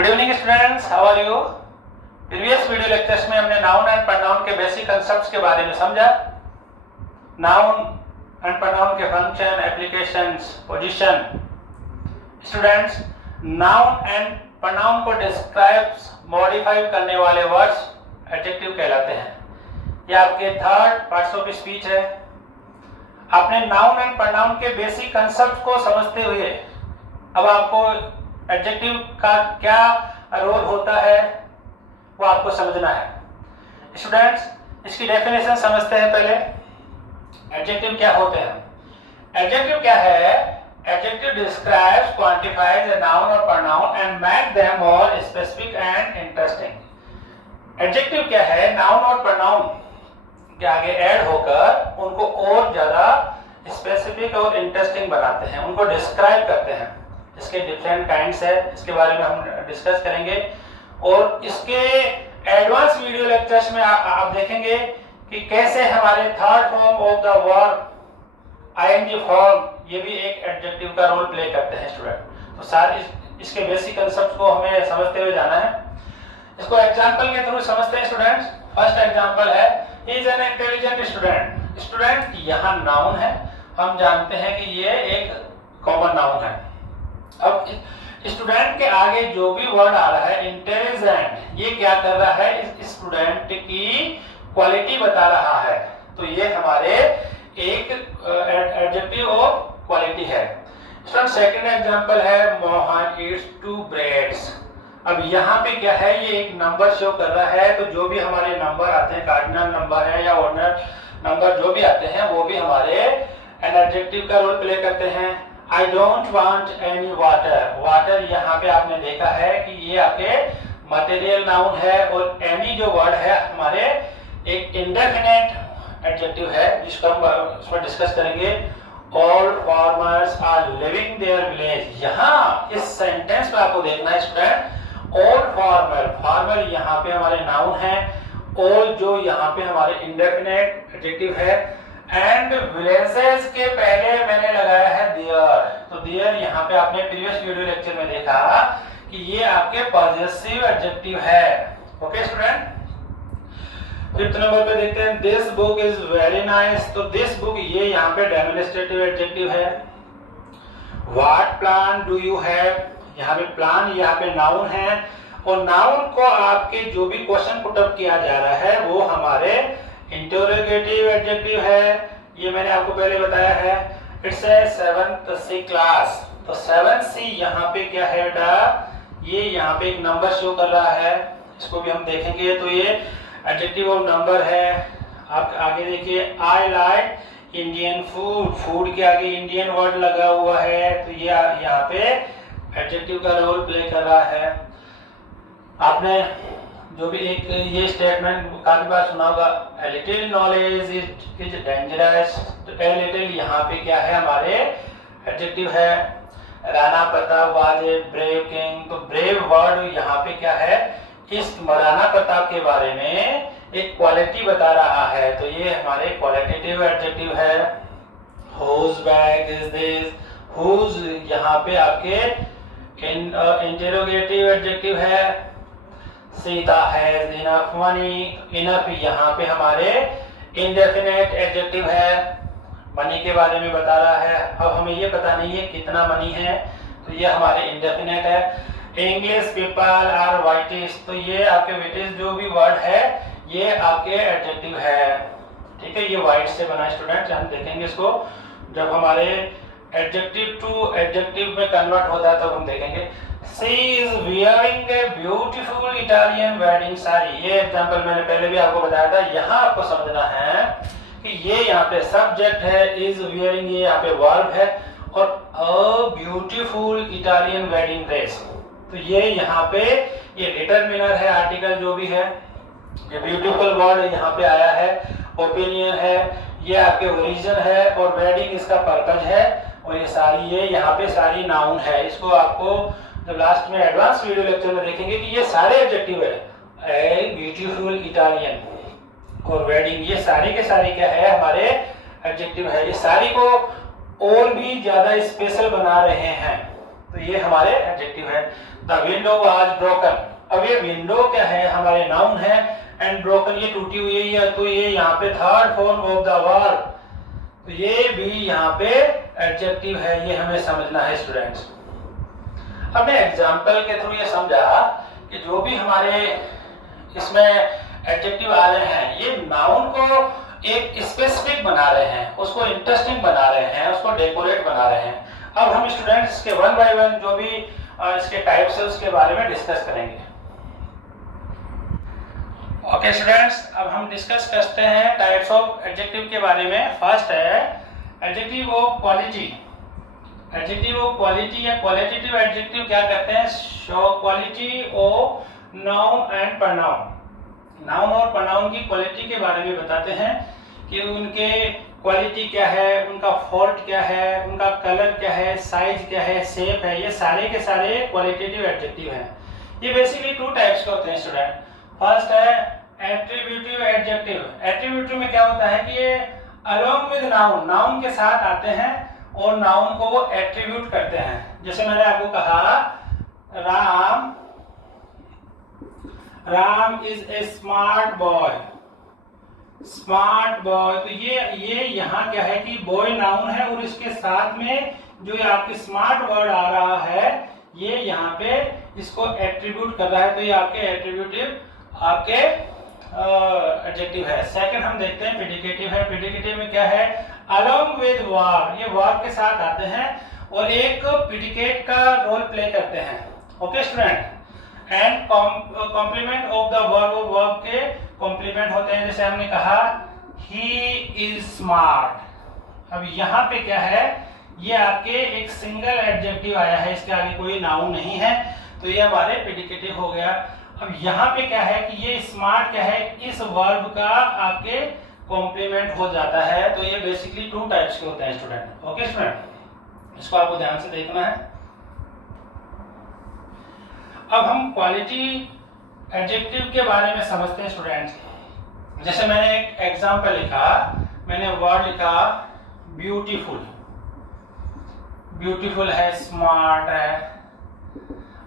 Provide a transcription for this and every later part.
Good evening students, how are you. Previous video lectures में हमने noun and pronoun के basic concepts के बारे में समझा। नाउन एंड प्रोनाउन के function, applications, position. Students, noun and pronoun को डिस्क्राइब, मॉडिफाई करने वाले वर्ड्स एडजेक्टिव कहलाते हैं। ये आपके थर्ड पार्ट्स ऑफ स्पीच है। आपने नाउन एंड प्रोनाउन के बेसिक कंसेप्ट को समझते हुए अब आपको एडजेक्टिव का क्या रोल होता है वो आपको समझना है। स्टूडेंट्स, इसकी डेफिनेशन समझते हैं पहले। एडजेक्टिव क्या होते हैं? एडजेक्टिव क्या है? Adjective describes, quantifies a noun or pronoun and make them more specific and interesting। Adjective क्या है? नाउन और प्रोनाउन के आगे ऐड होकर उनको और ज्यादा स्पेसिफिक और इंटरेस्टिंग बनाते हैं, उनको डिस्क्राइब करते हैं। इसके डिफरेंट काइंड्स है, इसके बारे में हम डिस्कस करेंगे। और इसके एडवांस वीडियो लेक्चर्स में आप देखेंगे कि कैसे हमारे third form of the verb ING form ये भी एक एडजेक्टिव का रोल प्ले करते हैं स्टूडेंट। तो सारे इसके बेसिक कंसेप्ट को हमें समझते हुए जाना है। इसको एग्जांपल के थ्रू समझते हैं स्टूडेंट्स। फर्स्ट एग्जांपल है, he is an intelligent student. Student यहाँ नाउन है, हम जानते हैं कि ये एक कॉमन नाउन है। अब स्टूडेंट के आगे जो भी वर्ड आ रहा है इंटेलिजेंट, ये क्या कर रहा है? इस स्टूडेंट की क्वालिटी बता रहा है। तो ये हमारे एक एडजेक्टिव ऑफ क्वालिटी है। स्टूडेंट, सेकंड एग्जांपल है, मोहन ईट्स 2 ब्रेड्स। अब यहाँ पे क्या है? ये एक नंबर शो कर रहा है। तो जो भी हमारे नंबर आते हैं, कार्डिनल नंबर है या ऑर्डिनल नंबर जो भी आते हैं, वो भी हमारे एन एडजेक्टिव का रोल प्ले करते हैं। I don't want any water। Water यहाँ पे आपने देखा है कि ये आपके मटेरियल नाउन है। और any जो वर्ड है हमारे एक इंडेफिनेट एडजेक्टिव है जिसको हम इसमें डिस्कस करेंगे। All farmers are living their village। यहाँ इस सेंटेंस में आपको देखना है स्टूडेंट, all farmer यहाँ पे हमारे नाउन है, all जो यहाँ पे हमारे इंडेफिनेट एडजेक्टिव है। एंड विलेजेस के पहले मैंने लगाया है देयर। तो देयर यहाँ पे आपने प्रीवियस वीडियो लेक्चर में देखा कि ये आपके पॉजेसिव एडजेक्टिव है। ओके स्टूडेंट, फिफ्थ नंबर पे देखते हैं, this book is very nice. तो दिस बुक ये यहाँ पे डेमोन्स्ट्रेटिव एडजेक्टिव है। What plan do you have? यहाँ पे प्लान यहाँ पे नाउन है। और नाउन को आपके जो भी क्वेश्चन पुटअप किया जा रहा है वो हमारे इंटरोगेटिव एडजेक्टिव है। ये मैंने आपको पहले बताया है। It's a 7th C class. तो 7th C यहाँ पे क्या है बेटा? ये यहाँ पे एक नंबर शो कर रहा है, इसको भी हम देखेंगे। तो ये एडजेक्टिव ऑफ नंबर है। आप आगे देखिए, I like Indian food. Food के आगे इंडियन वर्ड लगा हुआ है। तो ये यहाँ पे एडजेक्टिव का रोल प्ले कर रहा है। आपने जो भी एक ये स्टेटमेंट काफी बार सुना होगा, a little knowledge is dangerous। तो a little यहाँ पे क्या है? हमारे एडजेक्टिव है। Rana Pratap was a brave king। तो brave वर्ड यहाँ पे क्या है? इस महाराणा प्रताप के बारे में एक क्वालिटी बता रहा है। तो ये हमारे क्वालिटेटिव एडजेक्टिव है। whose bag is this? whose यहाँ पे आपके इंटेरोगेटिव एडजेक्टिव है। Sita has enough money. Enough यहाँ पे हमारे इंडेफिनेट एडजेक्टिव है, मनी के बारे में बता रहा है। अब हमें ये पता नहीं है कितना मनी है, तो ये हमारे इंडेफिनेट है। English people are whitish. तो ये आपके विटिश जो भी वर्ड है ये आपके एडजेक्टिव है। ठीक है, ये वाइट से बना स्टूडेंट, हम देखेंगे इसको जब हमारे एडजेक्टिव टू एडजेक्टिव में कन्वर्ट होता है तब हम देखेंगे। She is wearing a beautiful Italian wedding saree। ये एग्जांपल मैंने पहले भी आपको बताया था। यहाँ आपको समझना है कि ये यहाँ पे सब्जेक्ट है, is wearing ये यहाँ पे वर्ब है, और a beautiful Italian wedding dress। तो ये यहाँ पे ये डिटरमिनर है, आर्टिकल जो भी है। ये ब्यूटीफुल वर्ड यहाँ पे आया है, ओपिनियन है, ये आपके ओरिजिन है, और वेडिंग इसका पर्पज है। और ये सारी ये यहाँ पे सारी नाउन है। इसको आपको जब लास्ट में एडवांस वीडियो लेक्चर में देखेंगे कि ये सारे एडजेक्टिव है। ए ब्यूटीफुल इटालियन और वेडिंग, ये सारे के सारे क्या है? हमारे एडजेक्टिव है। ये सारी को और भी ज्यादा स्पेशल बना रहे हैं। तो ये हमारे एडजेक्टिव है। द विंडो वाज ब्रोकन, अब ये विंडो क्या है, हमारे नाउन है, एंड ब्रोकन ये टूटी हुई है, तो ये यहाँ पे third form of the verb, तो ये भी यहाँ पे एडजेक्टिव है, ये हमें समझना है स्टूडेंट्स। हमने एग्जाम्पल के थ्रू ये समझा कि जो भी हमारे इसमें एडजेक्टिव आ रहे हैं ये नाउन को एक स्पेसिफिक बना रहे हैं, उसको इंटरेस्टिंग बना रहे हैं, उसको डेकोरेट बना रहे हैं। अब हम स्टूडेंट्स के वन बाय वन जो भी इसके टाइप्स है उसके बारे में डिस्कस करेंगे। ओके स्टूडेंट्स, अब हम डिस्कस करते हैं टाइप्स ऑफ एडजेक्टिव के बारे में। फर्स्ट है adjective of quality. Adjective of quality या क्वालिटेटिव एडजेक्टिव क्या कहते हैं, show quality of noun and pronoun. Noun और प्रोनाउन की क्वालिटी के बारे में बताते हैं कि उनके क्वालिटी क्या है, उनका फॉल्ट क्या है, उनका कलर क्या है, साइज क्या है, शेप है, ये सारे के सारे क्वालिटेटिव एडजेक्टिव हैं। ये बेसिकली टू टाइप्स के होते हैं स्टूडेंट। फर्स्ट है एट्रीब्यूटिव एडजेक्टिव। एट्रीब्यूटिव में क्या होता है कि ये अलोंग विद नाउन, नाउन के साथ आते हैं और नाउन को वो एट्रीब्यूट करते हैं। जैसे मैंने आपको कहा Ram is a smart boy, smart boy, तो ये यहाँ क्या है कि बॉय नाउन है और इसके साथ में जो आपके स्मार्ट वर्ड आ रहा है ये यहाँ पे इसको एट्रीब्यूट कर रहा है, तो ये आपके एट्रीब्यूटिव आपके एडजेक्टिव है। सेकंड हम देखते हैं प्रेडिकेटिव है। प्रेडिकेटिव में क्या है, अलोंग विद वर्ब, ये वर्ब के साथ आते हैं और एक प्रेडिकेट का रोल प्ले करते हैं। Okay student, and complement of the verb, verb के कॉम्प्लीमेंट होते हैं। जैसे हमने कहा ही इज स्मार्ट, अब यहाँ पे क्या है, ये आपके एक सिंगल एडजेक्टिव आया है, इसके आगे कोई नाउन नहीं है, तो ये हमारे प्रेडिकेटिव हो गया। अब यहाँ पे क्या है कि ये स्मार्ट क्या है, इस वर्ब का आपके कॉम्प्लीमेंट हो जाता है, तो ये बेसिकली टू टाइप्स के होते हैं स्टूडेंट। ओके स्टूडेंट, इसको आपको ध्यान से देखना है। अब हम क्वालिटी एडजेक्टिव के बारे में समझते हैं स्टूडेंट्स। जैसे मैंने एक एग्जांपल लिखा, मैंने वर्ड लिखा ब्यूटीफुल, ब्यूटीफुल है, स्मार्ट है,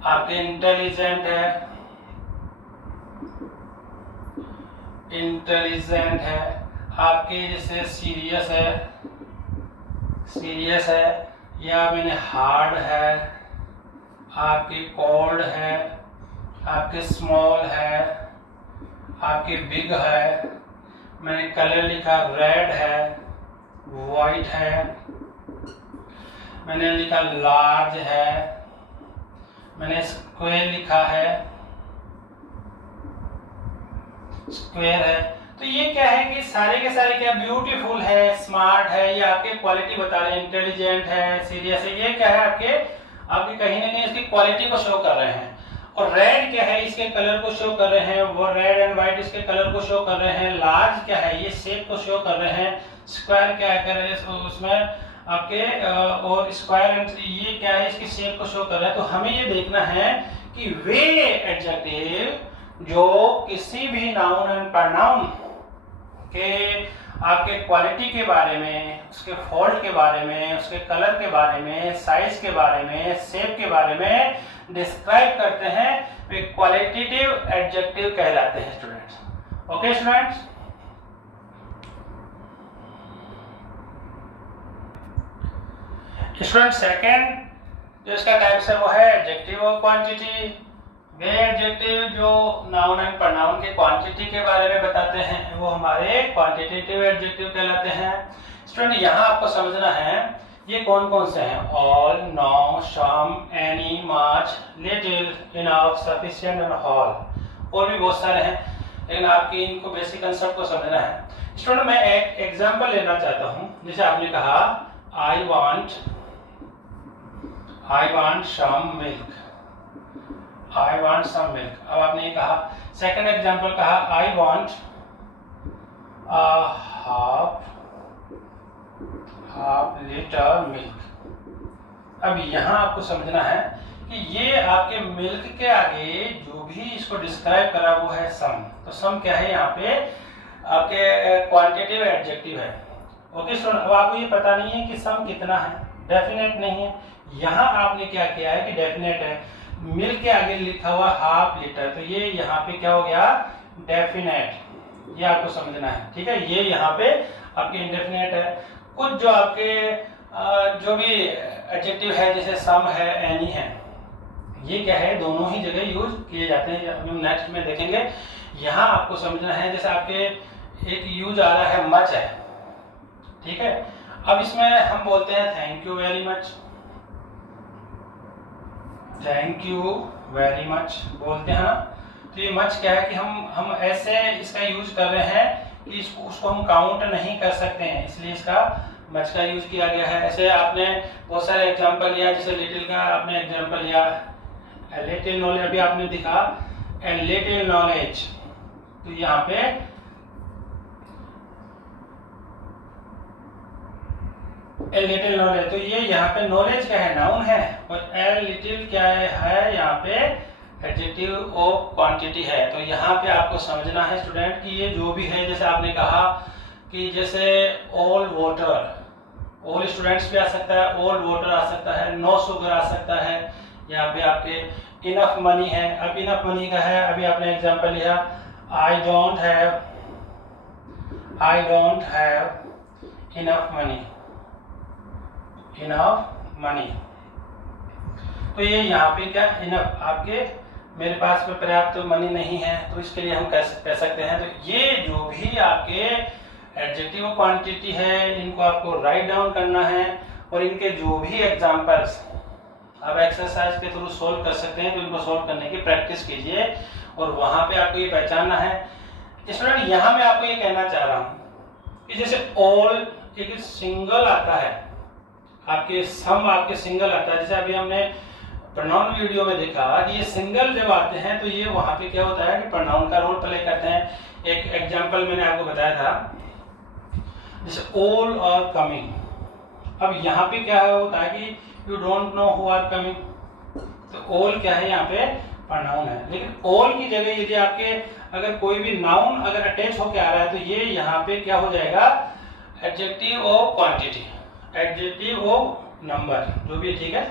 आपके इंटेलिजेंट है, इंटेलिजेंट है, आपके जैसे सीरियस है, सीरियस है, या मैंने हार्ड है, आपके कोल्ड है, आपके स्मॉल है, आपके बिग है, मैंने कलर लिखा रेड है, वाइट है, मैंने लिखा लार्ज है, मैंने स्क्वायर लिखा है, स्क्वायर है। तो ये क्या है कि सारे के सारे क्या ब्यूटीफुल है, स्मार्ट है, ये आपके क्वालिटी बता रहे हैं, इंटेलिजेंट है, सीरियस है, ये क्या है आपके कहीं ना कहीं इसकी क्वालिटी को शो कर रहे हैं। और रेड क्या है, इसके कलर को शो कर रहे हैं, वो रेड एंड व्हाइट इसके कलर को शो कर रहे हैं। लार्ज क्या है, ये शेप को शो कर रहे हैं। स्क्वायर क्या है कर रहे हैं, उसमें आपके और स्क्वायर एंड ये क्या है, इसकी शेप को शो कर रहे हैं। तो हमें ये देखना है कि वे एडजेक्टिव जो किसी भी नाउन एंड प्रोनाउन के आपके क्वालिटी के बारे में, उसके फॉल्ट के बारे में, उसके कलर के बारे में, साइज के बारे में, शेप के बारे में डिस्क्राइब करते हैं, वे क्वालिटेटिव एडजेक्टिव कहलाते हैं students. Okay students, student second जो इसका टाइप्स है वो है adjective of quantity. Way adjective जो नाउन एंड प्रोनाउन के क्वांटिटी के बारे में बताते हैं वो हमारे क्वांटिटेटिव एडजेक्टिव कहलाते हैं। स्टूडेंट यहाँ आपको समझना है ये कौन कौन से हैं, all, no, some, any, much, little, enough, sufficient and all, और भी बहुत सारे हैं, लेकिन आपकी इनको बेसिक कंसेप्ट को समझना है। स्टूडेंट मैं एक एग्जांपल लेना चाहता हूँ। जैसे आपने कहा I want some milk, I want some milk. अब आपने ये कहा, सेकंड एग्जांपल कहा I want half litre milk. अब यहाँ आपको समझना है कि ये आपके मिल्क के आगे जो भी इसको डिस्क्राइब करा वो है सम। तो सम क्या है, यहाँ पे आपके क्वांटिटेटिव एडजेक्टिव है। ओके स्टूडेंट, अब आपको ये पता नहीं है कि सम कितना है, डेफिनेट नहीं है। यहाँ आपने क्या किया है कि डेफिनेट है, मिल के आगे लिखा हुआ हाफ लीटर, तो ये यहाँ पे क्या हो गया, डेफिनेट। ये आपको समझना है, ठीक है। ये यहाँ पे आपके इंडेफिनेट है। कुछ जो आपके जो भी एडजेक्टिव है, जैसे सम है, एनी है, ये क्या है, दोनों ही जगह यूज किए जाते हैं। हम नेक्स्ट में देखेंगे। यहाँ आपको समझना है, जैसे आपके एक यूज आ रहा है मच है, ठीक है। अब इसमें हम बोलते हैं thank you very much, thank you very much बोलते हैं ना। तो ये मच क्या है कि हम ऐसे इसका यूज कर रहे हैं कि उसको हम काउंट नहीं कर सकते हैं, इसलिए इसका मच का यूज किया गया है। ऐसे आपने बहुत सारे एग्जांपल लिया, जैसे लिटिल का आपने एग्जांपल लिया, लिटिल नॉलेज अभी आपने दिखा, ए लिटिल नॉलेज, तो यहाँ पे ए लिटिल नॉलेज, तो ये यहाँ पे नॉलेज क्या है, नाउन है, और ए लिटिल क्या है यहाँ पे एडजेक्टिव ऑफ क्वांटिटी है। तो यहाँ पे आपको समझना है स्टूडेंट कि ये जो भी है, जैसे आपने कहा कि जैसे ऑल वाटर, ऑल स्टूडेंट्स भी आ सकता है, ऑल वाटर आ सकता है, नो शुगर आ सकता है। यहाँ पे आपके इनफ मनी है, अब इनफ मनी का है, अभी आपने एग्जांपल लिया, I don't have enough money, तो ये यहाँ पे क्या, इनफ, आपके मेरे पास में पर्याप्त मनी नहीं है, तो इसके लिए हम कह सकते हैं। तो ये जो भी आपके एडजेक्टिव क्वांटिटी है, इनको आपको राइट डाउन करना है, और इनके जो भी एग्जांपल्स आप एक्सरसाइज के थ्रू सोल्व कर सकते हैं, तो इनको सोल्व करने की प्रैक्टिस कीजिए, और वहां पे आपको ये पहचानना है। स्टूडेंट यहाँ मैं आपको ये कहना चाह रहा हूँ कि जैसे ऑल एक सिंगल आता है, आपके सम आपके सिंगल आता है, जैसे अभी हमने प्रोनाउन वीडियो में देखा कि ये सिंगल जब आते हैं तो ये वहां पे क्या होता है कि प्रोनाउन का रोल प्ले करते हैं। एक एग्जांपल मैंने आपको बताया था, जैसे ऑल आर कमिंग। अब यहाँ पे क्या होता है कि you don't know who are coming, तो ऑल क्या है यहाँ पे प्रोनाउन है, लेकिन ऑल की जगह यदि आपके अगर कोई भी नाउन अगर अटैच होकर आ रहा है, तो ये यहाँ पे क्या हो जाएगा, adjective of quantity, adjective of number, जो भी, ठीक है।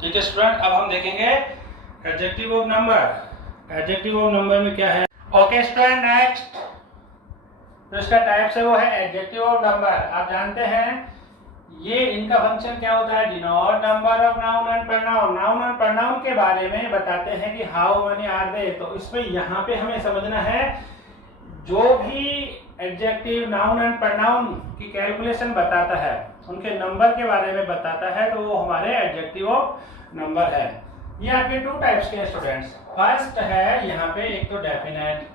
ठीक है स्टूडेंट, अब हम देखेंगे adjective of number. Adjective of number में क्या है, ओके स्टूडेंट, नेक्स्ट जो इसका टाइप्स है वो है एडजेक्टिव ऑफ नंबर। आप जानते हैं ये इनका फंक्शन क्या होता है, denote number of noun and pronoun. Noun and pronoun के बारे में बताते हैं कि हाउ मेनी आर दे। तो इसमें यहाँ पे हमें समझना है, जो भी एडजेक्टिव नाउन एंड प्रोनाउन की कैलकुलेशन बताता है, उनके नंबर के बारे में बताता है, तो वो हमारे एडजेक्टिव ऑफ नंबर है। ये आपके टू टाइप्स के स्टूडेंट्स। फर्स्ट है यहाँ पे एक तो डेफिनेट,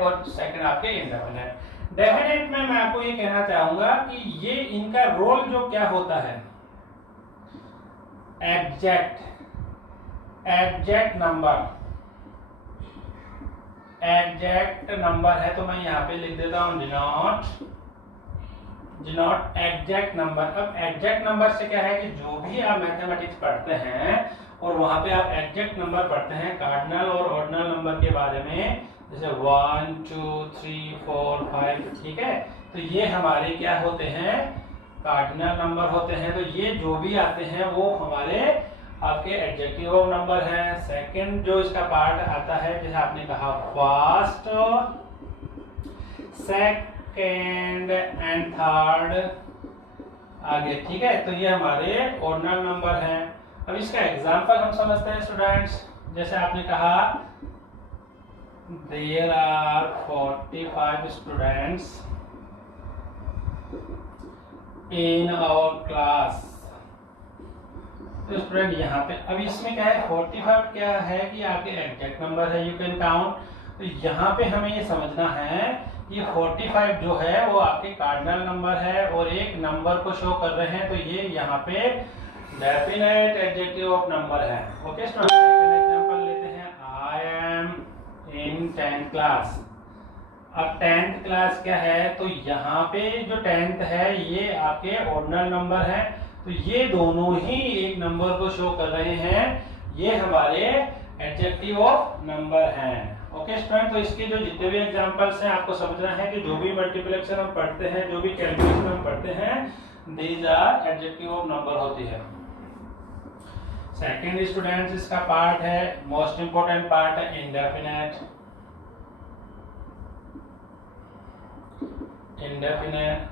और सेकंड आपके इंडेफिनेट। डेफिनेट में मैं आपको ये कहना चाहूंगा कि ये इनका रोल जो क्या होता है, एग्जैक्ट नंबर है। तो मैं यहाँ पे लिख देता हूँ डिनोट एग्जैक्ट नंबर। अब एग्जैक्ट नंबर से क्या है कि जो भी आप मैथमेटिक्स पढ़ते हैं और वहां पे आप एग्जैक्ट नंबर पढ़ते हैं, कार्डिनल और ऑर्डिनल नंबर के बारे में, जैसे 1 2 3 4 5, ठीक है। तो ये हमारे क्या होते हैं, कार्डिनल नंबर होते हैं। तो ये जो भी आते हैं वो हमारे आपके एडजेक्टिव ऑफ नंबर है। सेकंड जो इसका पार्ट आता है, जैसे आपने कहा फर्स्ट, सेकंड एंड थर्ड आगे, ठीक है। तो ये हमारे ऑर्डिनल नंबर हैं। अब इसका एग्जांपल हम समझते हैं स्टूडेंट्स। जैसे आपने कहा there are 45 students in our class. तो स्टूडेंट यहाँ पे अब इसमें क्या है, 45 क्या है कि आपके एग्जैक्ट नंबर है, यू कैन काउंट। तो यहाँ पे हमें ये समझना है ये 45 जो है वो आपके कार्डिनल नंबर है और एक नंबर को शो कर रहे हैं, तो ये यहाँ पे डेफिनेट एडजेक्टिव ऑफ नंबर है। ओके स्टूडेंट, सेकंड एग्जांपल लेते हैं, I am in 10th class. अब 10th क्लास क्या है, तो यहाँ पे जो 10th है ये आपके ऑर्डिनल नंबर है, तो ये दोनों ही एक नंबर को शो कर रहे हैं। ये हमारे एडजेक्टिव ऑफ नंबर हैं। ओके स्टूडेंट, तो इसके जो जितने भी एग्जांपल्स हैं आपको समझना है कि जो भी मल्टीप्लिकेशन हम पढ़ते हैं, जो भी कैलकुलेशन हम पढ़ते हैं, these are adjective of number होती है। सेकंड स्टूडेंट्स इसका पार्ट है, मोस्ट इंपोर्टेंट पार्ट है इंडेफिनेट। इंडेफिनेट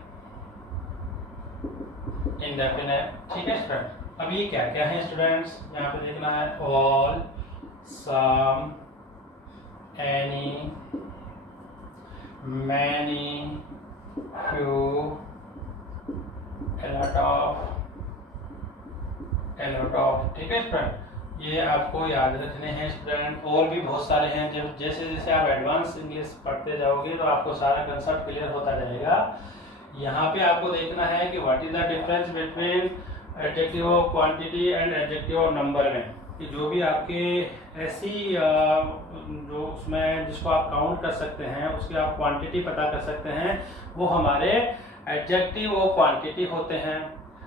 ठीक है स्टूडेंट। अब ये क्या क्या है स्टूडेंट्स, यहाँ पे देखना है all, some, any, many, few, a lot of, ठीक है स्टूडेंट। ये आपको याद रखने हैं स्टूडेंट। और भी बहुत सारे हैं, जब जैसे जैसे आप एडवांस इंग्लिश पढ़ते जाओगे तो आपको सारा कंसेप्ट क्लियर होता जाएगा। यहाँ पे आपको देखना है कि what is the difference between adjective of quantity and adjective of number में, कि जो भी आपके ऐसी जो उसमें जिसको आप काउंट कर सकते हैं, उसकी आप क्वांटिटी पता कर सकते हैं, वो हमारे एडजेक्टिव ऑफ क्वांटिटी होते हैं।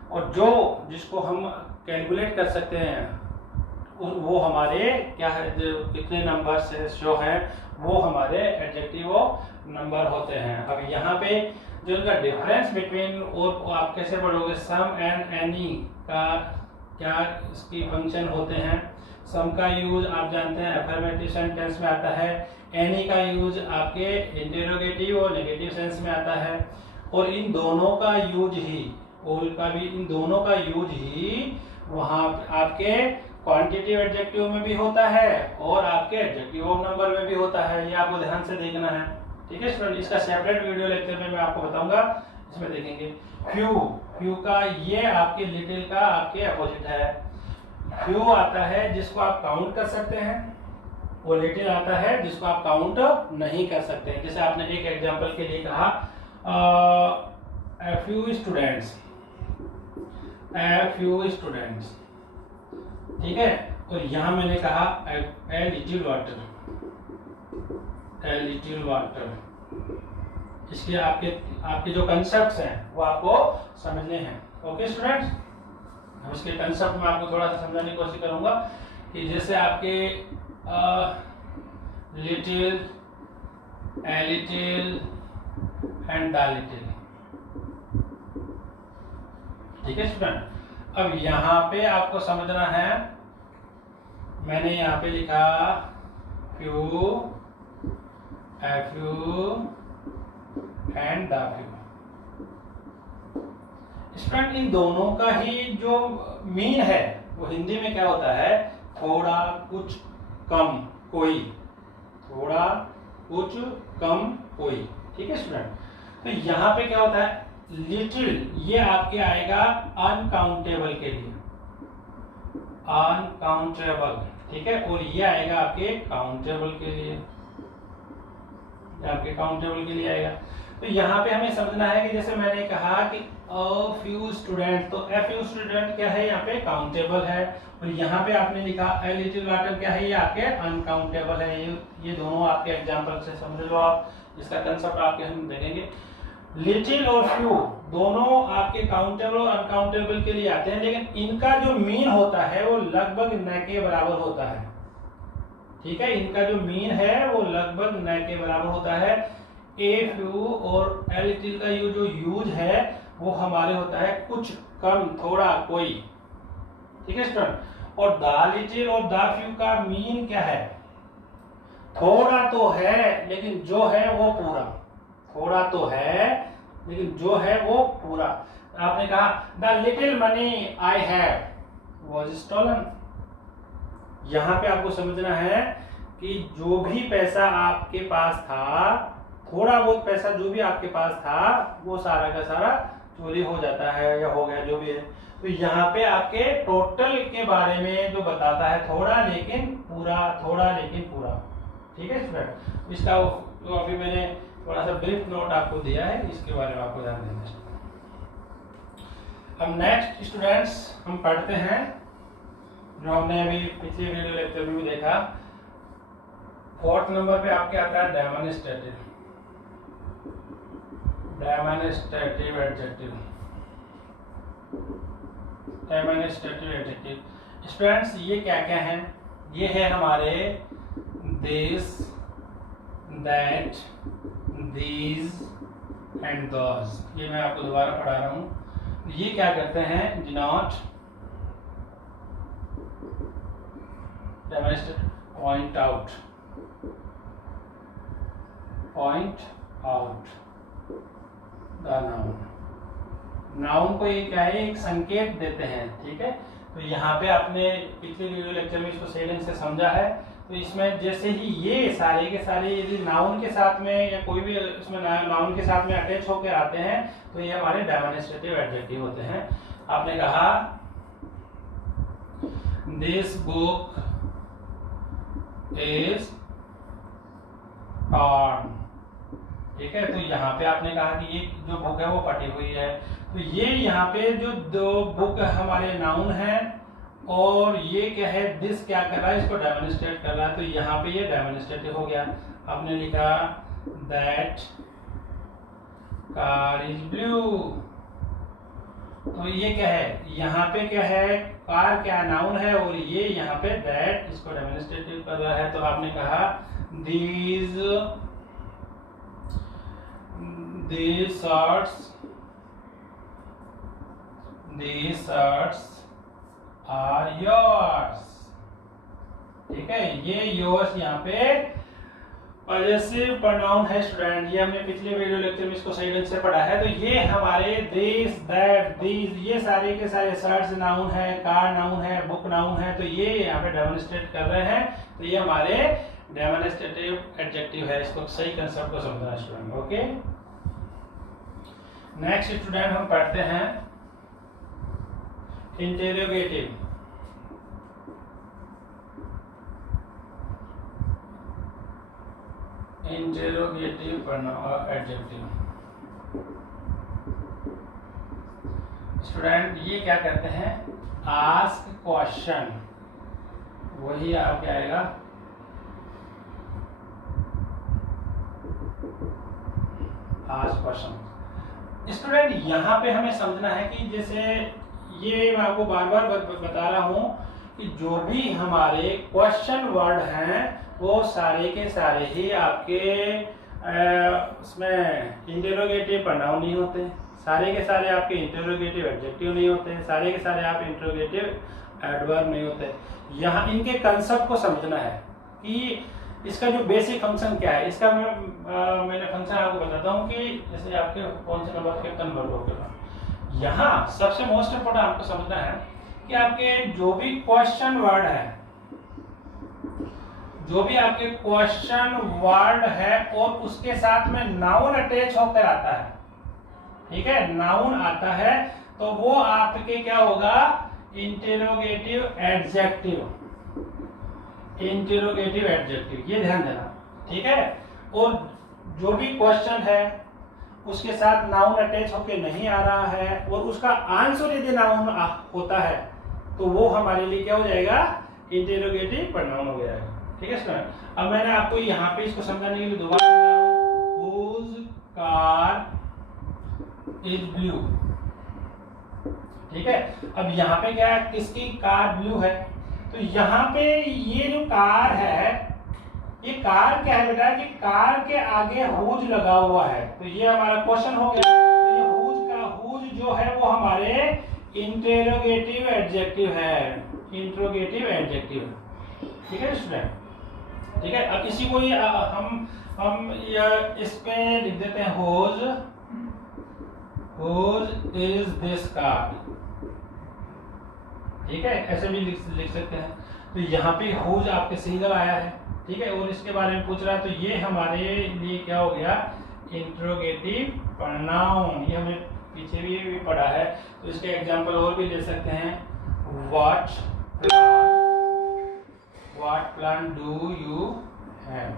और जो जिसको हम कैलकुलेट कर सकते हैं वो हमारे क्या है, जो कितने नंबर से जो हैं वो हमारे एडजेक्टिव ऑफ नंबर होते हैं। अब यहाँ पे जो इनका डिफरेंस बिटवीन, और आप कैसे पढ़ोगे, सम एंड एनी का क्या इसकी फंक्शन होते हैं। सम का यूज आप जानते हैं अफर्मेटिव सेंटेंस में आता है, एनी का यूज आपके इंटेरोगेटिव और नेगेटिव सेंस में आता है, और इन दोनों का यूज ही, ऑल का भी, इन दोनों का यूज ही वहाँ आपके क्वांटिटिव एडजेक्टिव में भी होता है और आपके एडजेक्टिव ऑफ नंबर में भी होता है। ये आपको ध्यान से देखना है, ठीक है स्टूडेंट। इसका सेपरेट वीडियो लेक्चर में मैं आपको बताऊंगा, इसमें देखेंगे। फ्यू का ये आपके लिटिल का आपके अपोजिट है। फ्यू आता है जिसको आप काउंट कर सकते हैं, और लिटिल आता है जिसको आप काउंट नहीं कर सकते हैं। जैसे आपने एक एग्जांपल के लिए कहा a few students, ठीक है। और यहाँ मैंने कहा a little water। इसके आपके जो कंसेप्ट्स हैं वो आपको समझने हैं। ओके स्टूडेंट्स, हम इसके कंसेप्ट में आपको थोड़ा सा समझाने की कोशिश करूंगा कि जैसे आपके little, a little and the little, ठीक है स्टूडेंट। अब यहाँ पे आपको समझना है, मैंने यहाँ पे लिखा few, a few and the few. Student in दोनों का ही जो मीन है वो हिंदी में क्या होता है, थोड़ा, कुछ, कम, कोई, थोड़ा, कुछ, कम, कोई, ठीक है स्टूडेंट। तो यहाँ पे क्या होता है, लिटिल ये आपके आएगा अनकाउंटेबल के लिए, अनकाउंटेबल, ठीक है। और ये आएगा आपके काउंटेबल के लिए, आपके काउंटेबल के लिए आएगा। तो यहाँ पे हमें समझना है कि जैसे मैंने कहा कि a few student, तो a few student क्या है, यहाँ पे काउंटेबल है, और यहाँ पे आपने लिखा a little water क्या है, ये आपके अनकाउंटेबल है। ये दोनों आपके एग्जांपल से समझ लो आप, इसका कंसेप्ट आपके हम देखेंगे। लिटिल और फ्यू दोनों आपके काउंटेबल और अनकाउंटेबल के लिए आते हैं, लेकिन इनका जो मीन होता है वो लगभग न के बराबर होता है, ठीक है। इनका जो मीन है वो लगभग न के बराबर होता है। ए फ्यू और ए लिटिल का जो यूज है वो हमारे होता है कुछ, कम, थोड़ा, कोई, ठीक है स्टूडेंट। और द लिटिल और द फ्यू का मीन क्या है, थोड़ा तो है लेकिन जो है वो पूरा, थोड़ा तो है लेकिन जो है वो पूरा। आपने कहा the little money I have was stolen, यहाँ पे आपको समझना है कि जो भी पैसा आपके पास था, थोड़ा बहुत पैसा जो भी आपके पास था वो सारा का सारा चोरी हो जाता है या हो गया जो भी है। तो यहाँ पे आपके टोटल के बारे में जो बताता है, थोड़ा लेकिन पूरा, थोड़ा लेकिन पूरा, ठीक है स्टूडेंट। इसका तो अभी मैंने थोड़ा सा ब्रीफ नोट आपको दिया है, इसके बारे में आपको ध्यान देना है। अब नेक्स्ट स्टूडेंट्स हम पढ़ते हैं जो हमने अभी पिछले वीडियो लेक्चर में भी देखा। 4th नंबर पे आपके आता है demonstrative, demonstrative adjective, demonstrative adjective. Students ये क्या क्या हैं? ये है हमारे this, that, these and those. ये मैं आपको दोबारा पढ़ा रहा हूँ। ये क्या करते हैं? Denote, demonstrate, point out, point out the noun. Noun को ये क्या है? एक संकेत देते हैं, ठीक है। तो यहाँ पे आपने पिछले वीडियो लेक्चर में इसको सही ढंग से समझा है। तो इसमें जैसे ही ये सारे के सारे यदि नाउन के साथ में या कोई भी इसमें नाउन के साथ में अटैच होकर आते हैं तो ये हमारे डेमोन्स्ट्रेटिव एडजेक्टिव होते हैं। आपने कहा दिस बुक इज टॉर्न, ठीक है। तो यहाँ पे आपने कहा कि ये जो बुक है वो फटी हुई है। तो ये यहाँ पे जो दो बुक हमारे नाउन है और ये क्या है? दिस क्या कर रहा है? इसको डेमोन्स्ट्रेट कर रहा है। तो यहाँ पे ये डेमोन्स्ट्रेटिव हो गया। आपने लिखा दैट कार इज ब्लू। तो ये क्या है? यहाँ पे क्या है? कार क्या नाउन है और ये यहाँ पे दैट इसको डेमोन्स्ट्रेटिव कर रहा है। तो आपने कहा these shirts are yours, ठीक है। ये yours यहाँ पे पॉजेसिव प्रोनाउन है स्टूडेंट। ये हमने पिछले वीडियो लेक्चर में इसको सही ढंग से पढ़ा है। तो ये हमारे दिस, दैट, दीज ये सारे के सारे शर्ट्स नाउन है, कार नाउन है, बुक नाउन है। तो ये यहाँ पे डेमोन्स्ट्रेट कर रहे हैं। तो ये हमारे डेमोन्स्ट्रेटिव एडजेक्टिव है। इसको सही कंसेप्ट को समझना स्टूडेंट, ओके। नेक्स्ट स्टूडेंट हम पढ़ते हैं इंटेरोगेटिव। Interrogative adjective. स्टूडेंट ये क्या करते हैं? आस्क क्वेश्चन, वही आपके आएगा आस्क क्वेश्चन। स्टूडेंट यहाँ पे हमें समझना है कि जैसे ये मैं आपको बार बार बता रहा हूँ कि जो भी हमारे क्वेश्चन वर्ड हैं वो सारे के सारे ही आपके उसमें इंटेरोगेटिव प्रोनाउन नहीं होते, सारे के सारे आपके इंटेरोगेटिव एडजेक्टिव नहीं होते, सारे के सारे आप इंटेरोगेटिव एडवर्ब नहीं होते। यहाँ इनके कंसेप्ट को समझना है कि इसका जो बेसिक फंक्शन क्या है। इसका मैंने फंक्शन आपको बताता हूँ कि जैसे आपके कौन से नंबर के कन्वर्ट होगा। यहाँ सबसे मोस्ट इम्पोर्टेंट आपको समझना है कि आपके जो भी क्वेश्चन वर्ड है, जो भी आपके क्वेश्चन वर्ड है और उसके साथ में नाउन अटैच होकर आता है, ठीक है, नाउन आता है तो वो आपके क्या होगा? Interrogative adjective. इंटेरोगेटिव एडजेक्टिव, ये ध्यान देना, ठीक है। और जो भी क्वेश्चन है उसके साथ नाउन अटैच होके नहीं आ रहा है और उसका आंसर यदि नाउन होता है तो वो हमारे लिए क्या हो जाएगा? इंटेरोगेटिव प्रोनाउन हो जाएगा, ठीक है स्टूडेंट। अब मैंने आपको यहाँ पे इसको समझाने के लिए दोबारा समझा रहा हूँ। Whose car is blue, ठीक है। अब यहाँ पे क्या है? किसकी कार ब्लू है? तो यहाँ पे ये जो कार है, ये कार क्या है बेटा? कि कार के आगे हुज लगा हुआ है। तो ये हमारा क्वेश्चन हो गया। तो ये हुज जो है वो हमारे इंटेरोगेटिव एडजेक्टिव है। इंटेरोगेटिव एडजेक्टिव, ठीक है स्टूडेंट, ठीक है। अब इसी को हम इस पे लिख देते हैं हुज इज दिस कार, ठीक है, ऐसे भी लिख सकते हैं। तो यहाँ पे हुज आपके सिंगल आया है, ठीक है, और इसके बारे में पूछ रहा है। तो ये हमारे लिए क्या हो गया? Interrogative pronoun. ये हमने पीछे भी पढ़ा है। तो इसके एग्जांपल और भी ले सकते हैं। What plan do you have?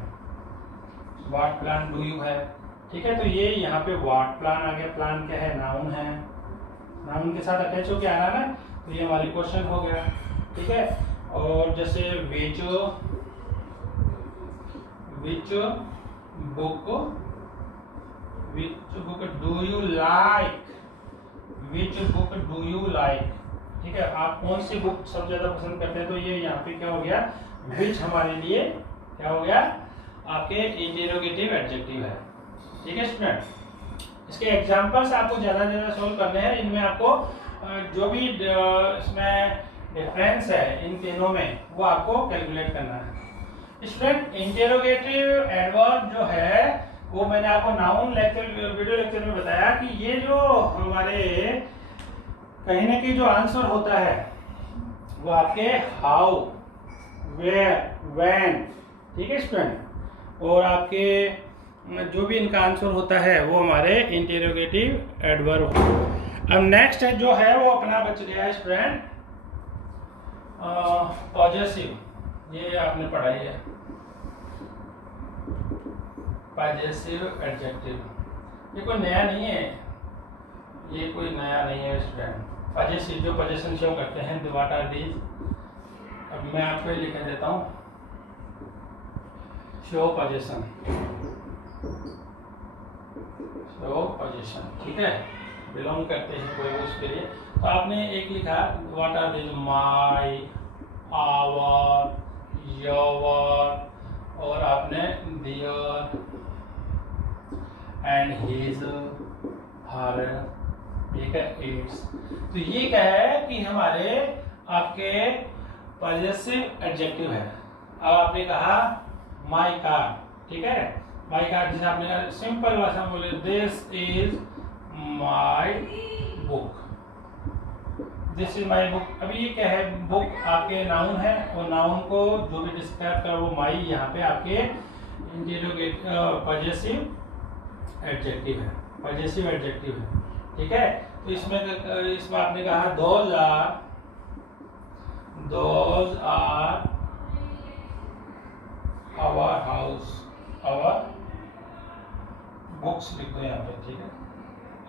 What plan do you have, ठीक है। तो ये यहाँ पे व्हाट प्लान आ गया। प्लान क्या है? नाउन है, नाउन के साथ अटैच होके आ रहा है ना, तो ये हमारी क्वेश्चन हो गया, ठीक है। और जैसे which book do you like? Which book do you like? ठीक है, आप कौन सी बुक सबसे ज्यादा पसंद करते हैं, तो ये यहाँ पे क्या हो गया, विच हमारे लिए क्या हो गया, आपके इंटेरोगेटिव एडजेक्टिव है। ठीक है स्टूडेंट, इसके एग्जांपल्स आपको ज्यादा सोल्व करने हैं। इनमें आपको जो भी इसमें डिफरेंस है इन तीनों में वो आपको कैलकुलेट करना है। स्टूडेंट, इंटेरोगेटिव एडवर्ब जो है वो मैंने आपको नाउन वीडियो लेक्चर में बताया कि ये जो हमारे कहने की जो आंसर होता है वो आपके हाउ, वेयर, व्हेन, ठीक है स्टूडेंट, और आपके जो भी इनका आंसर होता है वो हमारे इंटेरोगेटिव एडवर्ब। अब नेक्स्ट जो है वो अपना बच गया है स्टूडेंट पॉजेसिव। ये आपने पढ़ाई है, पॉजेसिव एडजेक्टिव। ये कोई नया नहीं है, ये कोई नया नहीं है स्टूडेंट। पॉजेसिव जो पोजीशन शो करते हैं, व्हाट आर दीज, अब मैं आपको लिख देता हूँ, शो पोजीशन, शो पोजीशन, ठीक है, बिलोंग करते हैं कोई उसके लिए। तो आपने एक लिखा what are these, my, our, your, और आपने देयर एंड हिज, हर, ठीक है, इट्स। तो ये क्या है कि हमारे आपके पॉजेसिव एडजेक्टिव है। अब आपने कहा माय कार, ठीक है, माय कार, जिसे आपने कहा सिंपल भाषा में बोले this is my book, this is my book. अभी ये क्या है, बुक आपके नाउन है और नाउन को जो भी डिस्क्राइब कर वो माय यहाँ पे आपके इंटेरोगेटिव पॉजेसिव एडजेक्टिव है, पॉजेसिव एडजेक्टिव है, ठीक है। तो इसमें आपने कहा those are our house, our books लिख दो यहाँ पे, ठीक है,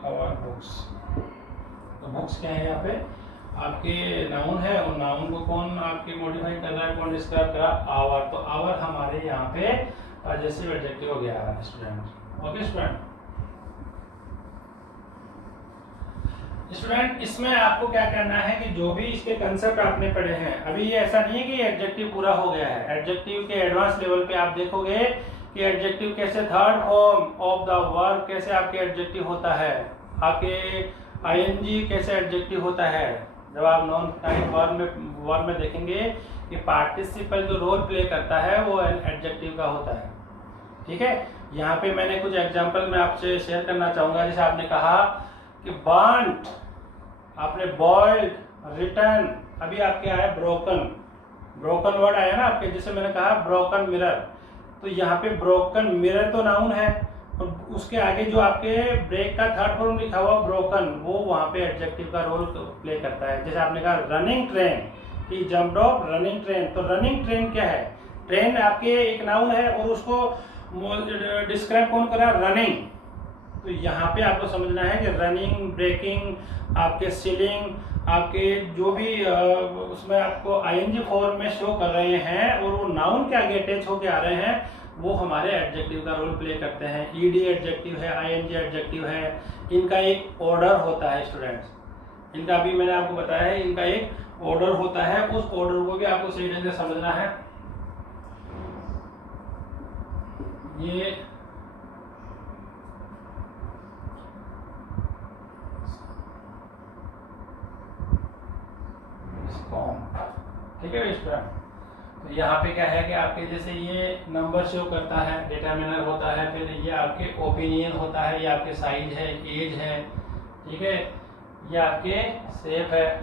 आवर बुक्स। तो बुक्स क्या है यहाँ पे आपके नाउन है और नाउन को कौन आपके मॉडिफाई कर रहा है, कौन डिस्क्राइब कर रहा है, आवर। तो आवर हमारे यहाँ पे पॉजेसिव एडजेक्टिव हो गया स्टूडेंट। ओके स्टूडेंट, इसमें आपको क्या करना है कि जो भी इसके कंसेप्ट आपने पढ़े हैं, अभी ये ऐसा नहीं है कि एडजेक्टिव पूरा हो गया है। एडजेक्टिव के एडवांस लेवल पे आप देखोगे कि एडजेक्टिव कैसे, third form of the verb कैसे आपके एडजेक्टिव होता है, आपके आईएनजी कैसे एडजेक्टिव होता है। जब आप नॉन टाइप वर्ब में देखेंगे कि पार्टिसिपल जो रोल प्ले करता है वो एडजेक्टिव का होता है, ठीक है। यहाँ पे मैंने कुछ एग्जांपल में आपसे शेयर करना चाहूंगा। जैसे आपने कहा कि बर्न्ट, आपने बॉइल्ड, रिटर्न, अभी आपके आया ब्रोकन, ब्रोकन वर्ड आया ना आपके, जैसे मैंने कहा ब्रोकन मिरर। तो यहाँ पे ब्रोकन मिरर तो नाउन है और उसके आगे जो आपके ब्रेक का थर्ड फॉर्म लिखा हुआ ब्रोकन, वो वहाँ पे एडजेक्टिव का रोल प्ले करता है। जैसे आपने कहा running train, he jumped of running train. तो रनिंग ट्रेन क्या है, ट्रेन आपके एक नाउन है और उसको डिस्क्राइब कौन कर रहा है, रनिंग। तो यहाँ पे आपको समझना है कि रनिंग, ब्रेकिंग, आपके सीलिंग, आपके जो भी उसमें आपको आईएनजी फॉर्म में शो कर रहे हैं और वो नाउन के आगे अटैच होके आ रहे हैं, वो हमारे एडजेक्टिव का रोल प्ले करते हैं। ईडी एडजेक्टिव है, आईएनजी एडजेक्टिव है, इनका एक ऑर्डर होता है स्टूडेंट्स। इनका अभी मैंने आपको बताया है, इनका एक ऑर्डर होता है, उस ऑर्डर को भी आपको सही ढंग से समझना है। ये ठीक है स्टूडेंट। तो यहाँ पे क्या है कि आपके जैसे ये नंबर शो करता है, डिटरमिनर होता है, फिर ये आपके ओपिनियन होता है, ये आपके साइज है, एज है, ठीक है, ये आपके शेप है,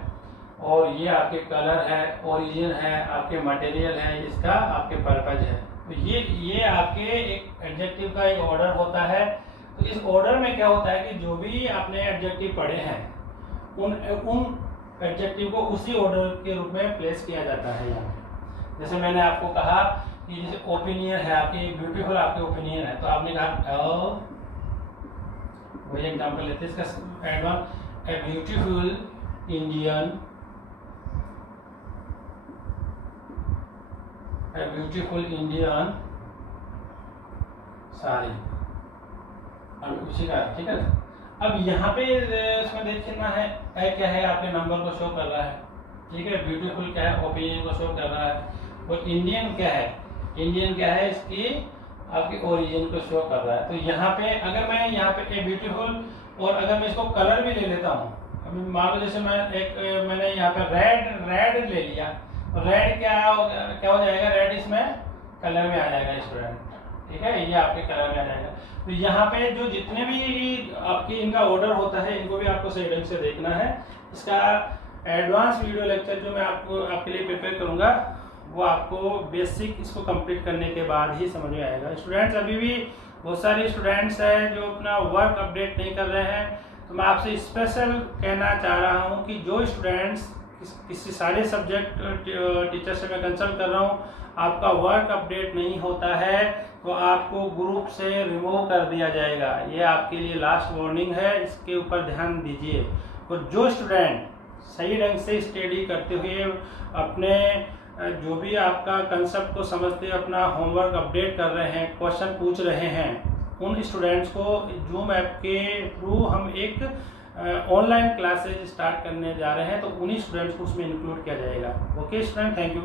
और ये आपके कलर है, ओरिजिन है, आपके मटेरियल है, इसका आपके पर्पज है। तो ये आपके एक एडजेक्टिव का एक ऑर्डर होता है। तो इस ऑर्डर में क्या होता है कि जो भी आपने एडजेक्टिव पढ़े हैं उन एडजेक्टिव को उसी ऑर्डर के रूप में प्लेस किया जाता है यहाँ। जैसे मैंने आपको कहा कि जैसे ओपिनियन है आपकी, ब्यूटीफुल आपके ओपिनियन है, तो आपने कहा वही एग्जांपल लेते हैं इसका advance, a beautiful Indian, a beautiful Indian sari, अब उसी का, ठीक है। अब यहाँ पे इसमें देखना है क्या है, आपके नंबर को शो कर रहा है, ठीक है। ब्यूटीफुल क्या है, ओपिनियन को शो कर रहा है। और इंडियन क्या है, इंडियन क्या है, इसकी आपकी ओरिजिन को शो कर रहा है। तो यहाँ पे अगर मैं यहाँ पे ए ब्यूटीफुल, और अगर मैं इसको कलर भी ले लेता हूँ, अभी मान लो जैसे मैंने यहाँ पे रेड ले लिया, रेड क्या हो जाएगा, रेड इसमें कलर में आ जाएगा स्टूडेंट, ठीक है, ये आपके कलर में आ जाएगा। तो यहाँ पे जो जितने भी आपकी इनका ऑर्डर होता है, इनको भी आपको सही ढंग से देखना है। इसका एडवांस वीडियो लेक्चर जो मैं आपके लिए प्रिपेयर करूँगा, वो आपको बेसिक इसको कंप्लीट करने के बाद ही समझ में आएगा। स्टूडेंट्स, अभी भी बहुत सारे स्टूडेंट्स हैं जो अपना वर्क अपडेट नहीं कर रहे हैं, तो मैं आपसे स्पेशल कहना चाह रहा हूँ कि जो स्टूडेंट्स किसी सारे सब्जेक्ट टीचर से मैं कंसल्ट कर रहा हूँ, आपका वर्क अपडेट नहीं होता है तो आपको ग्रुप से रिमूव कर दिया जाएगा। ये आपके लिए लास्ट वार्निंग है, इसके ऊपर ध्यान दीजिए। और जो स्टूडेंट सही ढंग से स्टडी करते हुए अपने जो भी आपका कंसेप्ट को समझते हुए अपना होमवर्क अपडेट कर रहे हैं, क्वेश्चन पूछ रहे हैं, उन स्टूडेंट्स को जूम ऐप के थ्रू हम एक ऑनलाइन क्लासेज स्टार्ट करने जा रहे हैं, तो उन्हीं स्टूडेंट्स को उसमें इंक्लूड किया जाएगा। Okay student, thank you.